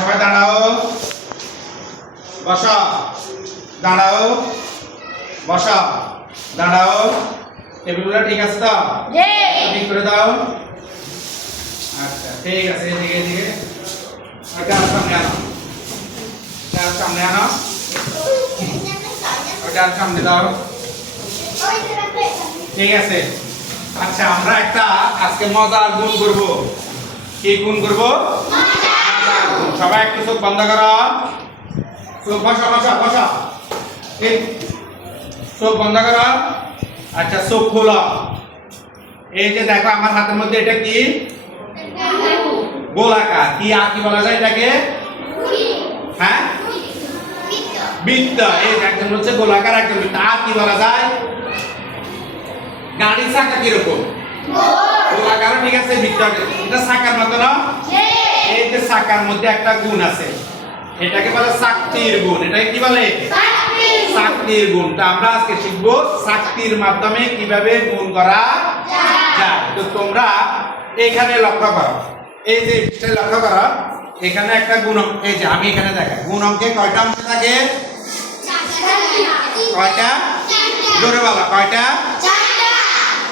সবাই দাঁড়াও, বসা, দাঁড়াও, বসা, দাঁড়াও। টেবিলগুলো ঠিক আছে তো? ঠিক করে দাও। আচ্ছা ঠিক আছে, এদিকে এদিকে ওটা সামনে আনো, ওটা সামনে আনো, ওটা সামনে দাও। ঠিক আছে। আচ্ছা আমরা একটা আজকে মজার গুণ করব। কি গুণ করব? সবাই একটু চোখ বন্ধ করো। চোখ বসা বসা বসা, ঠিক, চোখ বন্ধ করো। আচ্ছা চোখ খোলো। এই যে দেখো আমার হাতের মধ্যে এটা কি? গোলাকার। কি আর কি বলা যায় এটাকে? হ্যাঁ, বৃত্ত। এই একজন হচ্ছে গোলাকার, একজন বৃত্ত। আর কি বলা যায়? গাড়ির চাকা কিরকম? গোলাকার। ঠিক আছে, বৃত্ত। এটা চাকার মতো না? এই যে চাকার মধ্যে একটা গুণ আছে, এটাকে বলে শক্তির গুণ। এটাকে কি বলে? শক্তির গুণ। তো আমরা আজকে শিখবো শক্তির মাধ্যমে কিভাবে গুণ করা যায়। তো তোমরা এখানে লক্ষ্য করো, এই যে লক্ষ্য করো, এখানে একটা গুণক। এই যে আমি এখানে দেখা, গুণকে কয়টা অংশ থাকে? কয়টা? জোরে বলো, কয়টা?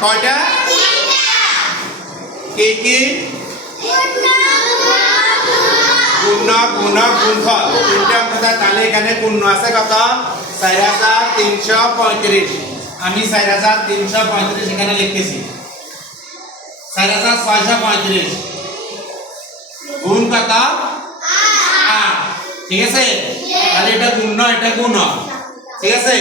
কয়টা? কি কি? পূর্ণ, গুণক, গুণফল। তিনটা অংশ থাকে। তাহলে এখানে পূর্ণ আছে কত? 4335। আমি 4335 এখানে লিখতেছি। 4635 গুণ কত? 8। ঠিক আছে, তাহলে এটা গুণ, এটা গুণ। ঠিক আছে,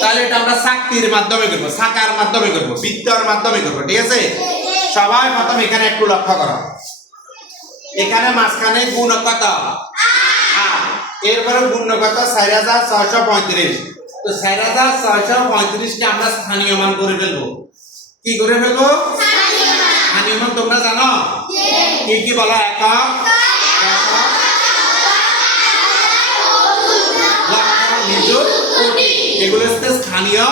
তাহলে এটা আমরা শক্তির মাধ্যমে করব, শাখার মাধ্যমে করব, বৃত্তর মাধ্যমে করব। ঠিক আছে, সবাই প্রথম এখানে একটু লক্ষ্য করো। এখানে মাঝখানে গুণ কত? 8। এরপরে গুণ কত? 4635। তো 4635 কে আমরা স্থানীয় মান করে ফেলবো। কি করে ফেলবো? স্থানীয় মান তোমরা জানো? কি কি বলা? একক, এগুলো হচ্ছে স্থানীয়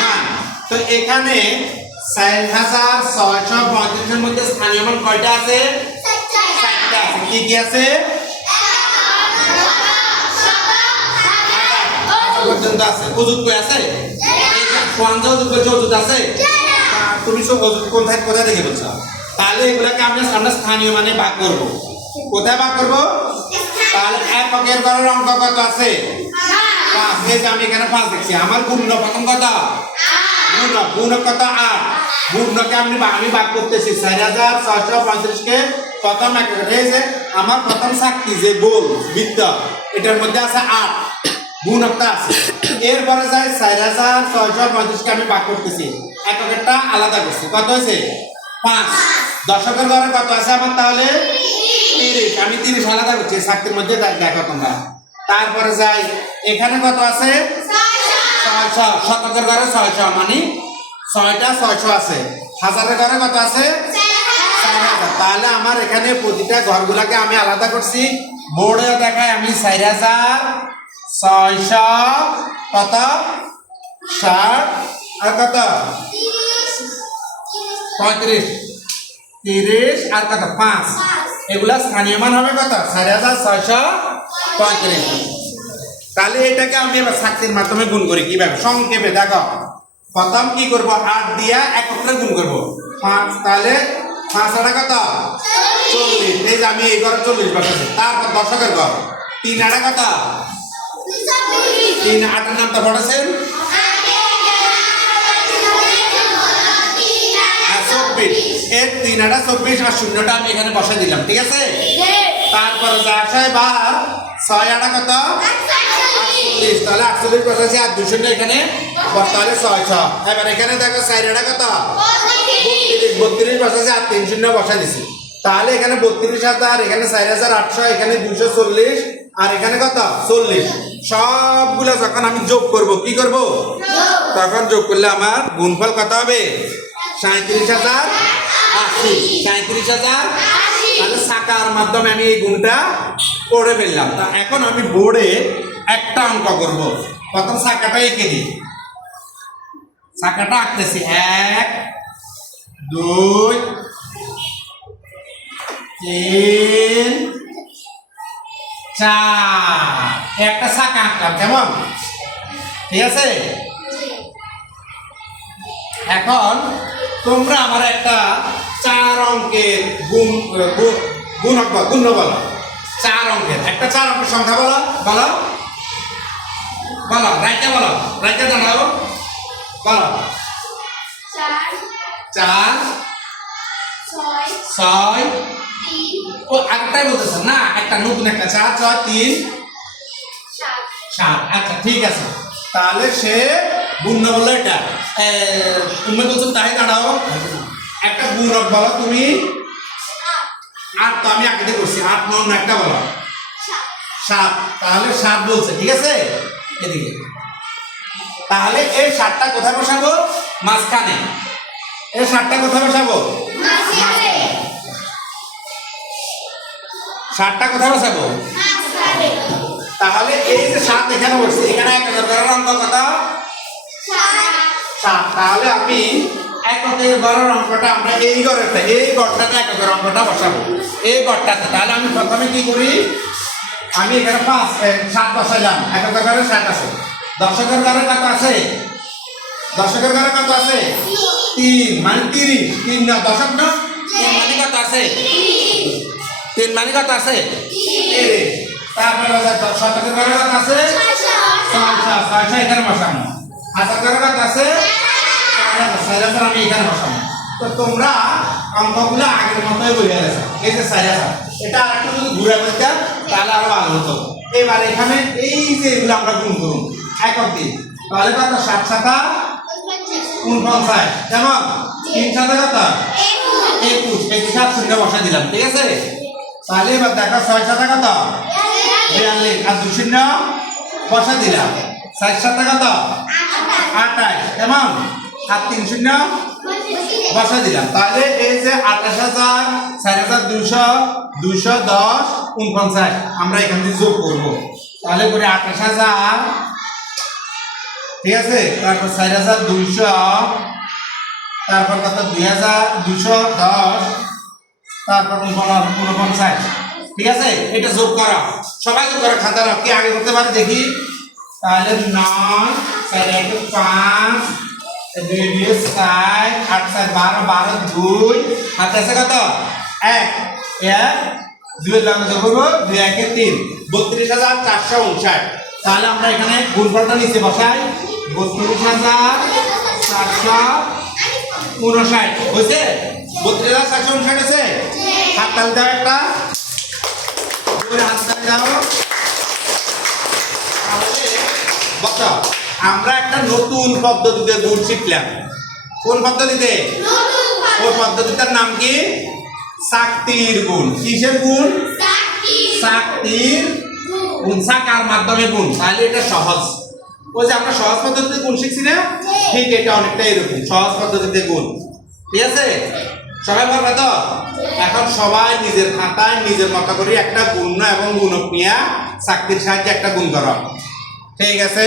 মান। তো এখানে 4635 এর মধ্যে স্থানীয় মান কয়টা আছে? 4টা আছে। কি কি আছে? পর্যন্ত আছে। অযুত কই আছে? পঞ্চম অযুত বলছো, অযুত আছে? তুমি সব অযুত কোথায় থেকে বলছো? তাহলে এগুলাকে আমরা স্থানীয় মানে ভাগ করব। কোথায় ভাগ করব? তাহলে এককের ঘরের অঙ্ক কত আছে? 5। এই যে আমি এখানে 5 দেখছি। আমার গুণ প্রথম কত? গুণ কত? 8। গুণকে আমি ভাগ করতেছি। 4635 কে প্রথম একক। এই যে আমার প্রথম শক্তি যে গোল বৃত্ত, এটার মধ্যে আছে 8, গুণকটা আছে। এরপরে যাই 4635 কে আমি ভাগ করতেছি, এককেরটা আলাদা করছি। কত হয়েছে? 5। দশকের ঘরে কত আছে আমার? তাহলে 30। আমি 30 আলাদা করছি শক্তির মধ্যে, দেখো তোমরা। তারপরে যাই এখানে কত আছে? 600। শতকের ঘরে 600, মানে 6টা 600 আছে। হাজারের ঘরে কত আছে? 4000। তাহলে আমার এখানে প্রতিটা ঘরগুলাকে আমি আলাদা করছি। বোর্ডে দেখায় আমি 4600 কত 60 আর কত 35, 30 আর কত 5। এগুলা স্থানীয় মান হবে কত? 4635। তাহলে এটাকে আমি এবার শক্তির মাধ্যমে গুণ করি। কিভাবে? সংক্ষেপে দেখো। প্রথম কি করব? 8 দিয়া একত্রে গুণ করব। 5। তাহলে 5 আটা কত? 40। এই যে আমি এই ঘরে 40 বসাচ্ছি। তারপর দশকের ঘর 3 আটা কত? 3 8 এর নামটা পড়েছেন? 24। এর 3 আটা 24 আর শূন্যটা আমি এখানে বসাই দিলাম। ঠিক আছে, তারপরে যা আসে বা 6 আটা কত? 48। তাহলে 48 বসাচ্ছি আর 2 শূন্য এখানে, তাহলে 600। এবার এখানে দেখো 4 আটা কত? 32 বসাচ্ছি আর 3 শূন্য বসাই দিছি। তাহলে এখানে 32,000, এখানে 4800, এখানে 240 আর এখানে কত? 40। সবগুলো যখন আমি যোগ করব, কি করব? তখন যোগ করলে আমার গুণফল কত হবে? 37,080। 37,080। তাহলে শাখার মাধ্যমে আমি এই গুণটা করে ফেললাম। তা এখন আমি বোর্ডে একটা অঙ্ক করব। প্রথম শাখাটা এঁকে দিই। শাখাটা আঁকতেছি। 1 2 3 4 একটা শাখা আঁকলাম কেমন ঠিক আছে এখন তোমরা আমার একটা 4 অঙ্কের গুণক বলো 4 অঙ্কের একটা 4 অঙ্কের সংখ্যা বলো বলো বলো রাইটে দাঁড়াও বলো 4 6 ও আরেকটাই বলতেছেন না একটা নতুন একটা 4 6 3 7 আচ্ছা ঠিক আছে তাহলে সে গুণ বললো এটা তুমি বলছো তাই দাঁড়াও একটা গুণক বলো তুমি 8 তো আমি আগে দিয়ে করছি 8 9 একটা বলো 7 তাহলে 7 বলছে ঠিক আছে এদিকে তাহলে এই 7টা কোথায় বসাবো মাঝখানে এই 7টা কোথায় বসাবো মাঝখানে 7টা কোথায় বসাবো মাঝখানে তাহলে এই যে 7 এখানে বসছে এখানে 1000 ঘরের অঙ্ক কত 7 তাহলে আমি 1000 ঘরের অঙ্কটা আমরা এই ঘরটাতে 1000 অঙ্কটা বসাবো এই ঘরটাতে তাহলে আমি প্রথমে কি করি আমি এখানে 7 বসাইলাম 1000 ঘরে 7 আছে 10 ঘরে কত আছে 10 ঘরে কত আছে 3 মানে 30 3 না 10 না 3 মানে কত আছে 3 মানে কত আছে 30 তারপরে 7 ঘরে কত আছে 6 এখানে বসানো 1000 ঘরে কত আছে 4000 আমি এখানে বসানো তো তোমরা অঙ্কগুলো আগের মতোই বলে গেছে এই যে 4000 এটা আরেকটু যদি ঘুরে বলতে তাহলে আরো ভালো হতো এবার এখানে এই যে এগুলো আমরা গুণ করব একক দিন তাহলে কত 7 7 49 কেমন 3 7 কত 21 7 শূন্য বসা দিলাম ঠিক আছে তাহলে এবার দেখো 6 7 কত 42 আর 2 শূন্য বসা দিলাম 4 7 কত 28 কেমন আর 3 শূন্য বসা দিলাম তাহলে এই যে 28000 4200 210 49 আমরা এখান থেকে যোগ করব তাহলে করে 28000 ঠিক আছে তারপর 4200 তারপর কত 2210 তারপর 49 ঠিক আছে এটা যোগ করা সবাই যোগ করে খাতা রাখি আগে করতে পারে দেখি তাহলে 9 4 5 2 2 4 8 4 12 12 2 হাতে আছে কত 1 2 লাগাতে করব 2 1 3 32459 তাহলে আমরা এখানে গুণফলটা নিচে বসাই 32459 হয়েছে 32459 আছে হাত তালি দাও একটা হাত তালি দাও বলো আমরা একটা নতুন পদ্ধতিতে গুণ শিখলাম কোন পদ্ধতিতে ওই পদ্ধতিটার নাম কি শাক্তির গুণ কিসের গুণ শাক্তির গুণ শাখার মাধ্যমে গুণ তাহলে এটা সহজ ওই যে আমরা সহজ পদ্ধতিতে গুণ শিখছি না ঠিক এটা অনেকটা এরকম সহজ পদ্ধতিতে গুণ ঠিক আছে সবাই পারবে তো এখন সবাই নিজের খাতায় নিজের মতো করে একটা গুণ এবং গুণক নিয়ে শাক্তির সাহায্যে একটা গুণ করো ঠিক আছে